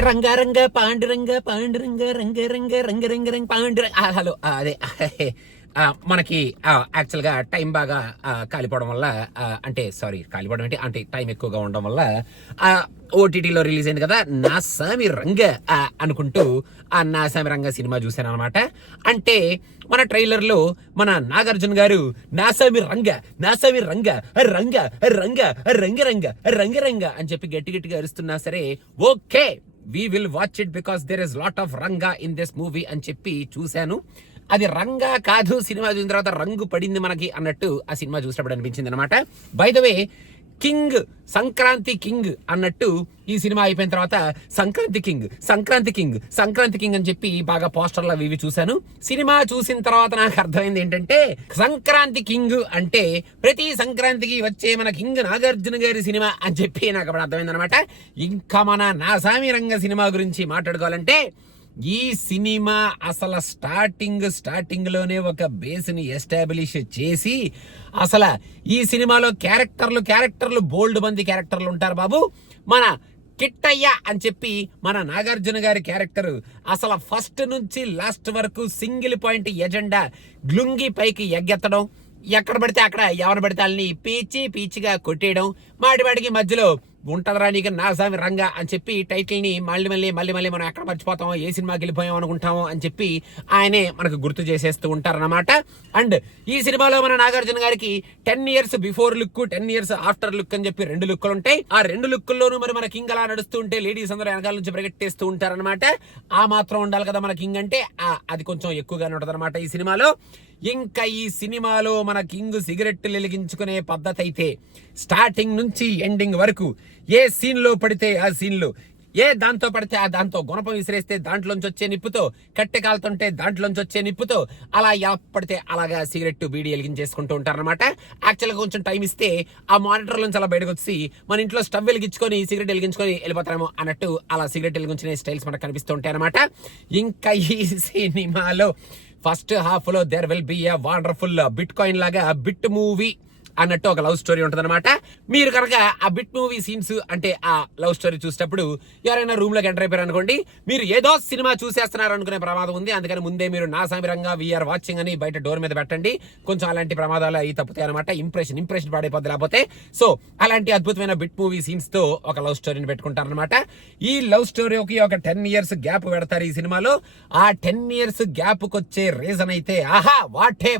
రంగారంగ పాండురంగ పాండురంగ రంగ రంగ రంగ రంగ రంగ పాండురంగ. హలో, అదే మనకి యాక్చువల్గా టైం బాగా కాలిపోవడం వల్ల, అంటే సారీ కాలిపోవడం ఏంటి అంటే టైం ఎక్కువగా ఉండడం వల్ల ఓటీటీలో రిలీజ్ అయింది కదా నా సామి రంగ అనుకుంటూ ఆ నా సామి రంగ సినిమా చూశాను అనమాట. అంటే మన ట్రైలర్లో మన నాగార్జున గారు నాసామి రంగ నాసామి రంగ రంగ రంగ రంగ రంగ రంగ రంగ అని చెప్పి గట్టి గట్టిగా అరుస్తున్నా సరే okay we will watch it because there is lot of Ranga in this movie అని చెప్పి చూశాను. అది రంగా కాదు, సినిమా చూసిన తర్వాత రంగు పడింది మనకి అన్నట్టు ఆ సినిమా చూసినప్పుడు అనిపించింది అనమాట. By the way king, Sankranti king అన్నట్టు ఈ సినిమా అయిపోయిన తర్వాత Sankranti king Sankranti king Sankranti king అని చెప్పి బాగా పోస్టర్లు అవి చూశాను. సినిమా చూసిన తర్వాత నాకు అర్థమైంది ఏంటంటే సంక్రాంతి కింగ్ అంటే ప్రతి సంక్రాంతికి వచ్చే మన కింగ్ నాగార్జున గారి సినిమా అని చెప్పి నాకు అప్పుడు అర్థమైంది అనమాట. ఇంకా మన నా సామి రంగ సినిమా గురించి మాట్లాడుకోవాలంటే ఈ సినిమా అసలు స్టార్టింగ్ లోనే ఒక బేస్ని ఎస్టాబ్లిష్ చేసి అసలు ఈ సినిమాలో క్యారెక్టర్లు బోల్డ్ మంది క్యారెక్టర్లు ఉంటారు బాబు. మన కిట్టయ్య అని చెప్పి మన నాగార్జున గారి క్యారెక్టర్ అసలు ఫస్ట్ నుంచి లాస్ట్ వరకు సింగిల్ పాయింట్ ఎజెండా, గ్లుంగి పైకి ఎగ్గెత్తడం, ఎక్కడ పడితే అక్కడ ఎవరు పడితే వాళ్ళని పీచిగా కొట్టేయడం, మాటికి మధ్యలో ఉంటదరా నీకు నా సామి రంగా అని చెప్పి టైటిల్ని మళ్ళీ మనం ఎక్కడ మర్చిపోతామో, ఏ సినిమాకి వెళ్ళిపోయాం అనుకుంటామో అని చెప్పి ఆయనే మనకు గుర్తు చేసేస్తూ ఉంటారన్నమాట. అండ్ ఈ సినిమాలో మన నాగార్జున గారికి 10 years before look, 10 years after look అని చెప్పి 2 లుక్లు ఉంటాయి. ఆ 2 లుక్ల్లోనూ మరి మన కింగ్ అలా నడుస్తూ ఉంటే లేడీస్ అందరూ వెనకాల నుంచి పరిగెట్టేస్తూ ఉంటారనమాట. ఆ మాత్రం ఉండాలి కదా మన కింగ్ అంటే, అది కొంచెం ఎక్కువగానే ఉంటుంది అనమాట ఈ సినిమాలో. ఇంకా ఈ సినిమాలో మన కింగ్ సిగరెట్లు వెలిగించుకునే పద్ధతి అయితే స్టార్టింగ్ నుంచి ఎండింగ్ వరకు ఏ సీన్లో పడితే ఆ సీన్లో, ఏ దాంతో పడితే ఆ దాంతో, గుణపం విసిరేస్తే దాంట్లోంచి వచ్చే నిప్పుతో, కట్టె కాలుతుంటే దాంట్లోంచి వచ్చే నిప్పుతో, అలా ఎలా పడితే అలాగా సిగరెట్ బీడీ వెలిగించేసుకుంటూ ఉంటారనమాట. యాక్చువల్గా కొంచెం టైం ఇస్తే ఆ మానిటర్ నుంచి అలా బయటకు వచ్చి మన ఇంట్లో స్టవ్ వెలిగించుకొని సిగరెట్ వెలిగించుకొని వెళ్ళిపోతారేమో అన్నట్టు అలా సిగరెట్ వెలిగించుకునే స్టైల్స్ మనకు కనిపిస్తూ ఉంటాయి అనమాట. ఇంకా ఈ సినిమాలో ఫస్ట్ హాఫ్ లో there will be a wonderful bitcoin లాగా బిట్ మూవీ అన్నట్టు ఒక లవ్ స్టోరీ ఉంటుంది అనమాట. మీరు కనుక ఆ బిట్ మూవీ సీన్స్ అంటే ఆ లవ్ స్టోరీ చూసేటప్పుడు ఎవరైనా రూమ్ లోకి ఎంటర్ అయిపోయారు అనుకోండి, మీరు ఏదో సినిమా చూసేస్తున్నారు అనుకునే ప్రమాదం ఉంది. అందుకని ముందే మీరు నా సామిరంగా వీఆర్ వాచింగ్ అని బయట డోర్ మీద పెట్టండి. కొంచెం అలాంటి ప్రమాదాలు అవి తప్పుతాయి అనమాట. ఇంప్రెషన్ పాడైపోద్ది లేకపోతే. సో అలాంటి అద్భుతమైన బిట్ మూవీ సీన్స్ తో ఒక లవ్ స్టోరీని పెట్టుకుంటారనమాట. ఈ లవ్ స్టోరీకి ఒక 10 years గ్యాప్ పెడతారు ఈ సినిమాలో. ఆ 10 years గ్యాప్ కు వచ్చే రీజన్ అయితే ఆహా వాట్ ఏ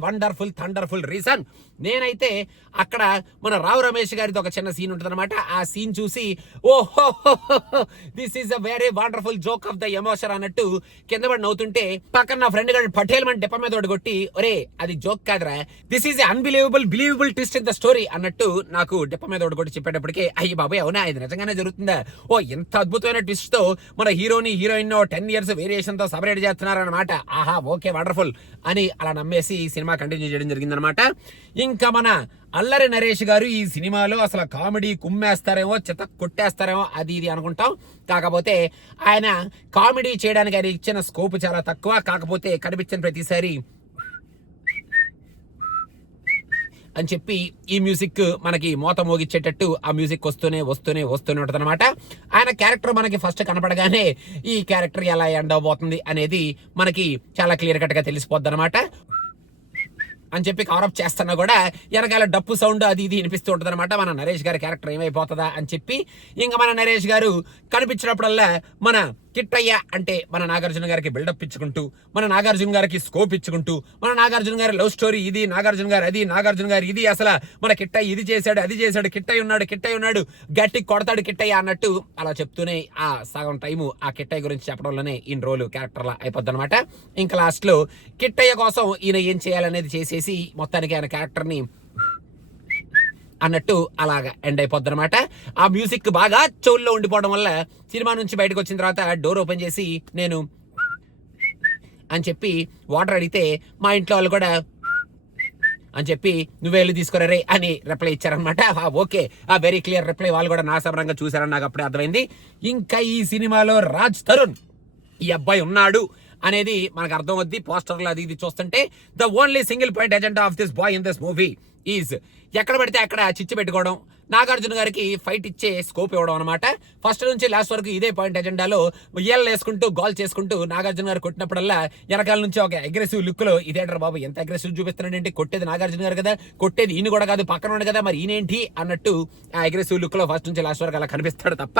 థండర్ఫుల్ రీజన్. నేనైతే అక్కడ మన రావు రమేష్ గారితో ఒక చిన్న సీన్ ఉంటుంది అనమాట. ఆ సీన్ చూసి ఓహో this is a very wonderful joke of the emotion అన్నట్టు కింద పడి నవ్వుతుంటే పక్కన నా ఫ్రెండ్ గారు పటేల్ మన డెప్ప మీద కొట్టి ఒరే అది జోక్ కాదురా, this is believable twist in the story అన్నట్టు నాకు డెప్ప మీద కొట్టి చెప్పేటప్పటికే అయ్యి బాబాయ్ అవునా ఇది నిజంగానే జరుగుతుందా, ఓ ఎంత అద్భుతమైన ట్విస్ట్ తో మన హీరోయిన్ 10 years వేరియేషన్ తో సపరేట్ చేస్తున్నారనమాట. ఆహా ఓకే వండర్ఫుల్ అని అలా నమ్మేసి ఈ సినిమా కంటిన్యూ చేయడం జరిగిందనమాట. ఇంకా మన అల్లరి నరేష్ గారు ఈ సినిమాలో అసలు కామెడీ కుమ్మేస్తారేమో, చిత కొట్టేస్తారేమో అది ఇది అనుకుంటాం. కాకపోతే ఆయన కామెడీ చేయడానికి ఆయన ఇచ్చిన స్కోప్ చాలా తక్కువ. కాకపోతే కనిపించిన ప్రతిసారి అని చెప్పి ఈ మ్యూజిక్ మనకి మోత మోగిచ్చేటట్టు ఆ మ్యూజిక్ వస్తూనే ఉంటుంది అనమాట. ఆయన క్యారెక్టర్ మనకి ఫస్ట్ కనపడగానే ఈ క్యారెక్టర్ ఎలా ఎండ్ అవబోతుంది అనేది మనకి చాలా క్లియర్ కట్ గా తెలిసిపోద్ది అనమాట. అని చెప్పి కవరప్ చేస్తున్నా కూడా వెనకాల డప్పు సౌండ్ అది ఇది వినిపిస్తూ ఉంటుంది అనమాట. మన నరేష్ గారి క్యారెక్టర్ ఏమైపోతుందా అని చెప్పి ఇంకా మన నరేష్ గారు కనిపించినప్పుడల్లా మన కిట్టయ్య అంటే మన నాగార్జున గారికి బిల్డప్ ఇచ్చుకుంటూ, మన నాగార్జున గారికి స్కోప్ ఇచ్చుకుంటూ, మన నాగార్జున గారి లవ్ స్టోరీ ఇది, నాగార్జున గారు అది, నాగార్జున గారు ఇది, అసలు మన కిట్టయ్య ఇది చేశాడు అది చేశాడు, కిట్టయ్య ఉన్నాడు గట్టి కొడతాడు కిట్టయ్య అన్నట్టు అలా చెప్తూనే ఆ సగం టైము ఆ కిట్టయ్య గురించి చెప్పడంలోనే ఇన్ని రోజులు క్యారెక్టర్లా అయిపోద్ది అనమాట. ఇంకా లాస్ట్ లో కిట్టయ్య కోసం ఈయన ఏం చేయాలనేది చేసేసి మొత్తానికి ఆయన క్యారెక్టర్ని అన్నట్టు అలాగా ఎండ్ అయిపోద్ది అనమాట. ఆ మ్యూజిక్ బాగా చెవుల్లో ఉండిపోవడం వల్ల సినిమా నుంచి బయటకు వచ్చిన తర్వాత డోర్ ఓపెన్ చేసి నేను అని చెప్పి వాటర్ అడిగితే మా ఇంట్లో వాళ్ళు కూడా అని చెప్పి నువ్వే వెళ్ళి తీసుకురారే అని రిప్లై ఇచ్చారనమాట. ఓకే ఆ వెరీ క్లియర్ రిప్లై, వాళ్ళు కూడా నా సమరంగా చూసారని నాకు అప్పుడే అర్థమైంది. ఇంకా ఈ సినిమాలో రాజ్ తరుణ్ ఈ అబ్బాయి ఉన్నాడు అనేది మనకు అర్థం అవుద్ది పోస్టర్లు అది ఇది చూస్తుంటే. The only single point agenda of this boy in this movie is ఎక్కడ పడితే అక్కడ చిచ్చు పెట్టుకోవడం, నాగార్జున గారికి ఫైట్ ఇచ్చే స్కోప్ ఇవ్వడం అనమాట. ఫస్ట్ నుంచి లాస్ట్ వరకు ఇదే పాయింట్ ఎజెండాలో ఉయ్యాలు వేసుకుంటూ గోల్ చేసుకుంటూ నాగార్జున గారు కొట్టినప్పుడల్లా వెనకాల నుంచి ఒక అగ్రెసివ్ లుక్ లో ఇదేంటారు బాబు ఎంత అగ్రెసివ్ చూపిస్తున్నాడంటే, కొట్టేది నాగార్జున గారు కదా, కొట్టేది ఈయన కూడా కాదు పక్కన ఉండే కదా, మరి ఈయనేంటి అన్నట్టు ఆ అగ్రెసివ్ లుక్ లో ఫస్ట్ నుంచి లాస్ట్ వరకు అలా కనిపిస్తాడు తప్ప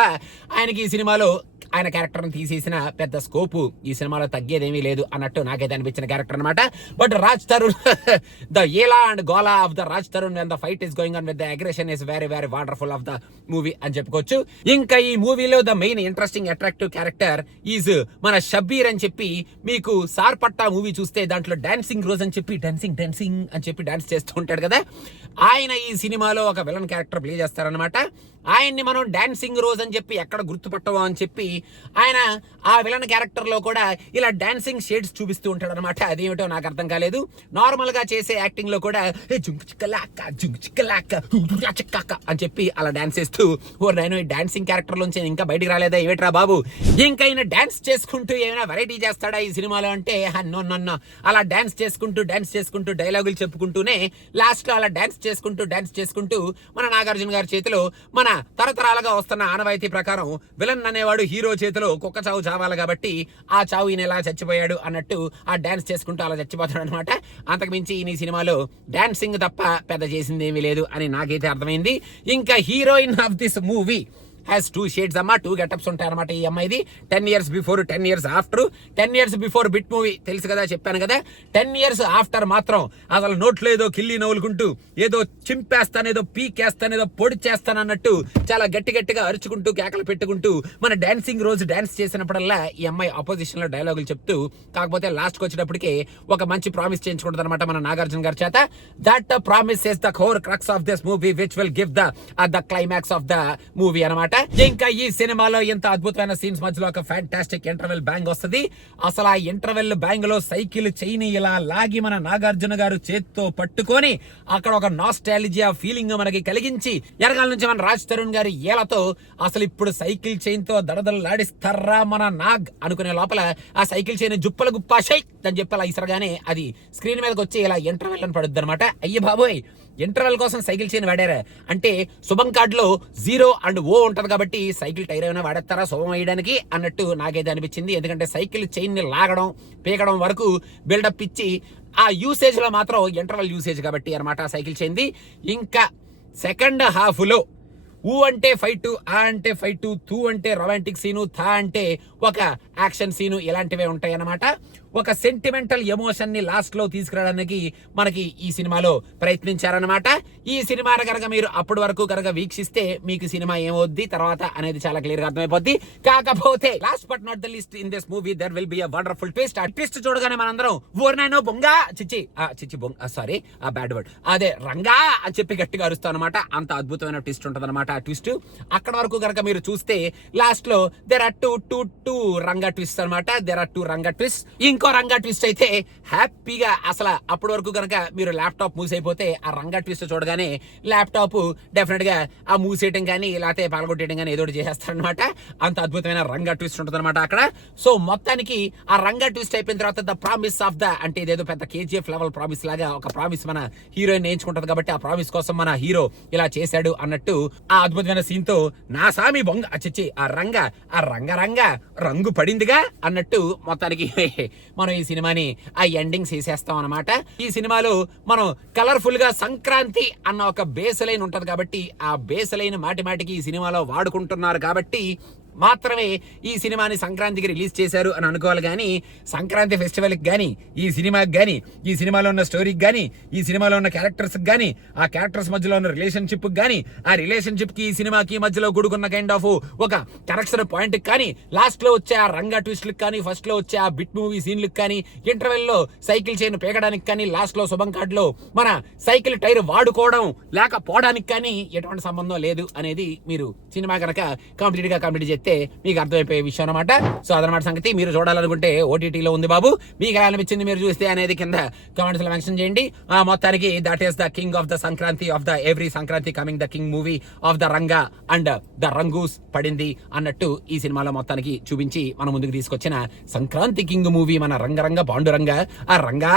ఆయనకి ఈ సినిమాలో ఆయన క్యారెక్టర్ ని తీసేసిన పెద్ద స్కోపు ఈ సినిమాలో తగ్గేదేమీ లేదు అన్నట్టు నాకైతే అనిపించిన క్యారెక్టర్ అనమాట. బట్ రాజ్ తరుణ్ ద ఏలా and Gola of the Raj Tarun and the fight is going on with the aggression is very very wonderful of the movie అని చెప్పుకోవచ్చు. ఇంకా ఈ మూవీలో the main interesting attractive character is మన షబ్బీర్ అని చెప్పి, మీకు సార్పట్టా మూవీ చూస్తే దాంట్లో డాన్సింగ్ రోజ్ అని చెప్పి డాన్సింగ్ అని చెప్పి డాన్స్ చేస్తూ ఉంటాడు కదా, ఆయన ఈ సినిమాలో ఒక విలన్ క్యారెక్టర్ ప్లే చేస్తారనమాట. ఆయన్ని మనం డాన్సింగ్ రోజ్ అని చెప్పి ఎక్కడ గుర్తుపట్టవా అని చెప్పి ఆయన ఆ విలన్ క్యారెక్టర్ లో కూడా ఇలా డాన్సింగ్ షేడ్స్ చూపిస్తూ ఉంటాడు అనమాట. అదేమిటో నాకు అర్థం కాలేదు. నార్మల్ గా చేసే యాక్టింగ్ లో కూడా జుంకు చిక్కలాక్క అని చెప్పి అలా డాన్స్ చేస్తూ, ఓ నేను ఈ డాన్సింగ్ క్యారెక్టర్ లోంచి ఇంకా బయటికి రాలేదా ఏమిట్రా బాబు, ఇంకా ఆయన డాన్స్ చేసుకుంటూ ఏమైనా వెరైటీ చేస్తాడా ఈ సినిమాలో అంటే నన్ను అలా డాన్స్ చేసుకుంటూ డైలాగులు చెప్పుకుంటూనే లాస్ట్ లో అలా డాన్స్ చేసుకుంటూ మన నాగార్జున గారి చేతిలో మన తరతరాలుగా వస్తున్న ఆనవాయితీ ప్రకారం విలన్ అనేవాడు హీరో చేతిలో కుక్క చావు చావాలి కాబట్టి ఆ చావు ఈయన ఎలా చచ్చిపోయాడు అన్నట్టు ఆ డాన్స్ చేసుకుంటూ అలా చచ్చిపోతాడు అనమాట. అంతకుమించి ఈ సినిమాలో డాన్సింగ్ తప్ప పెద్ద చేసింది ఏమీ లేదు అని నాకైతే అర్థమైంది. ఇంకా heroine of this movie has 2 shades అమ్మా, 2 గెటప్స్ ఉంటాయి అనమాట. ఈ అమ్మాయిది 10 years before, 10 years after. 10 years before bit movie తెలుసు కదా, చెప్పాను కదా. 10 years ఆఫ్టర్ మాత్రం అసలు నోట్లో ఏదో కిల్లి నవ్వులుకుంటూ ఏదో చింపేస్తానేదో పీకేస్తానేదో పొడి చేస్తానన్నట్టు చాలా గట్టిగా అరుచుకుంటూ కేకలు పెట్టుకుంటూ మన డాన్సింగ్ రోజు డాన్స్ చేసినప్పుడల్లా ఈ అమ్మాయి అపోజిషన్ లో డైలాగులు చెప్తూ, కాకపోతే లాస్ట్ కి వచ్చేటప్పటికి ఒక మంచి ప్రామిస్ చేయించుకుంటుంది అనమాట మన నాగార్జున గారి చేత. That promise is the core crux of this movie which will give the climax of the movie అనమాట. ఇంకా ఈ సినిమాలో ఎంత అద్భుతమైన సీన్స్ మధ్యలో ఒక ఫ్యాంటాస్టిక్ ఇంటర్వెల్ బ్యాంగ్ వస్తుంది. అసలు ఆ ఇంటర్వెల్ బ్యాంగ్ లో సైకిల్ చైన్ ఇలా లాగి మన నాగార్జున గారు చేత్తో పట్టుకొని అక్కడ ఒక నాస్టాలజియా ఫీలింగ్ మనకి కలిగించి ఎనకాల నుంచి మన రాజ్ తరుణ్ గారి ఏలతో అసలు ఇప్పుడు సైకిల్ చైన్ తో దడదలాడిస్తారా మన నాగ్ అనుకునే లోపల ఆ సైకిల్ చైన్ జుప్పల గుప్పా షైక్ అని చెప్పి అలా ఇసరగానే అది స్క్రీన్ మీదకి వచ్చి ఇలా ఇంటర్వెల్ అని పడుద్ది అనమాట. అయ్య బాబోయ్, ఇంటర్వెల్ కోసం సైకిల్ చైన్ వాడారా అంటే శుభం కార్డులో 0 and O ఉంటది కాబట్టి సైకిల్ టైర్ ఏమైనా వాడేస్తారా శుభం వేయడానికి అన్నట్టు నాకైతే అనిపించింది. ఎందుకంటే సైకిల్ చైన్ ని లాగడం పీకడం వరకు బిల్డప్ ఇచ్చి ఆ యూసేజ్ లో మాత్రం ఇంటర్వెల్ యూసేజ్ కాబట్టి అనమాట సైకిల్ చైన్ది. ఇంకా సెకండ్ హాఫ్ లో ఊ అంటే ఫైట్, ఆ అంటే ఫైట్, తూ అంటే రొమాంటిక్ సీను, థా అంటే ఒక యాక్షన్ సీను, ఇలాంటివే ఉంటాయి అన్నమాట. ఒక సెంటిమెంటల్ ఎమోషన్ ని లాస్ట్ లో తీసుకురావడానికి మనకి ఈ సినిమాలో ప్రయత్నించారనమాట. ఈ సినిమా కనుక మీరు అప్పటి వరకు కనుక వీక్షిస్తే మీకు సినిమా ఏమవుద్ది తర్వాత అనేది చాలా క్లియర్ గా అర్థమైపోద్ది. కాకపోతే last but not the least in this movie there will be a wonderful twist. ఆ ట్విస్ట్ చూడగానే మనందరం ఓర్నానో బొంగా చిచ్చి బొంగ సారీ ఆ బ్యాడ్ వర్డ్ అదే రంగా అని చెప్పి గట్టిగా అరుస్తాం అనమాట. అంత అద్భుతమైన ట్విస్ట్ ఉంటుంది అనమాట ఆ ట్విస్ట్. అక్కడ వరకు కనుక మీరు చూస్తే లాస్ట్ లో there are two Ranga twist అనమాట. There are 2 Ranga twist. ఇంకో రంగా ట్విస్ట్ అయితే హ్యాపీగా అసలు అప్పటి వరకు కనుక మీరు ల్యాప్టాప్ మూసైపోతే ఆ రంగా ట్విస్ట్ చూడగానే ల్యాప్టాప్ డెఫినెట్ గా ఆ మూసేయటం కానీ లేకపోతే పాల్గొట్టేయడం కానీ ఏదో చేసేస్తారనమాట. అంత అద్భుతమైన రంగా ట్విస్ట్ ఉంటుంది అనమాట అక్కడ. సో మొత్తానికి ఆ రంగా ట్విస్ట్ అయిపోయిన తర్వాత ద ప్రామిస్ ఆఫ్ ద అంటే ఇదేదో పెద్ద KGF లెవెల్ ప్రామిస్ లాగా ఒక ప్రామిస్ మన హీరోయిన్ నేర్చుకుంటది కాబట్టి ఆ ప్రామిస్ కోసం మన హీరో ఇలా చేశాడు అన్నట్టు ఆ అద్భుతమైన సీన్ తో నా సామి బొంగ చిచ్చి ఆ రంగ రంగు పడిందిగా అన్నట్టు మొత్తానికి మనం ఈ సినిమాని ఆ ఎండింగ్స్ వేసేస్తాం అనమాట. ఈ సినిమాలో మనం కలర్ఫుల్ గా సంక్రాంతి అన్న ఒక బేస్ లైన్ ఉంటది కాబట్టి ఆ బేస్ లైన్ మాటికి ఈ సినిమాలో వాడుకుంటున్నారు కాబట్టి మాత్రమే ఈ సినిమాని సంక్రాంతికి రిలీజ్ చేశారు అని అనుకోవాలి. కానీ సంక్రాంతి ఫెస్టివల్కి కానీ ఈ సినిమాకి కానీ ఈ సినిమాలో ఉన్న స్టోరీకి కానీ ఈ సినిమాలో ఉన్న క్యారెక్టర్స్కి కానీ ఆ క్యారెక్టర్స్ మధ్యలో ఉన్న రిలేషన్షిప్కి కానీ ఆ రిలేషన్షిప్కి ఈ సినిమాకి మధ్యలో కూడుకున్న కైండ్ ఆఫ్ ఒక కరెక్షన్ పాయింట్కి కానీ లాస్ట్ లో వచ్చే ఆ రంగా ట్విస్ట్లకు కానీ ఫస్ట్ లో వచ్చే ఆ బిట్ మూవీ సీన్లకు కానీ ఇంటర్వెల్ లో సైకిల్ చైన్ పేకడానికి కానీ లాస్ట్ లో శుభం కార్డులో మన సైకిల్ టైర్ వాడుకోవడం లేకపోవడానికి కానీ ఎటువంటి సంబంధం లేదు అనేది మీరు సినిమా కనుక కంప్లీట్ చేస్తే మీకు అర్థమైపోయే విషయం అనమాట. సో అదనమాట సంగతి. మీరు చూడాలనుకుంటే OTTలో ఉంది బాబు. మీకు ఎలా అనిపించింది మీరు చూస్తే అనేది కింద కామెంట్స్ లో మెన్షన్ చేయండి. మొత్తానికి that is the king of the Sankranti of the every Sankranti coming the king movie of the Ranga and the Rangus పడింది అన్నట్టు ఈ సినిమాలో మొత్తానికి చూపించి మన ముందుకు తీసుకొచ్చిన సంక్రాంతి కింగ్ మూవీ మన రంగ పాండురంగ ఆ రంగా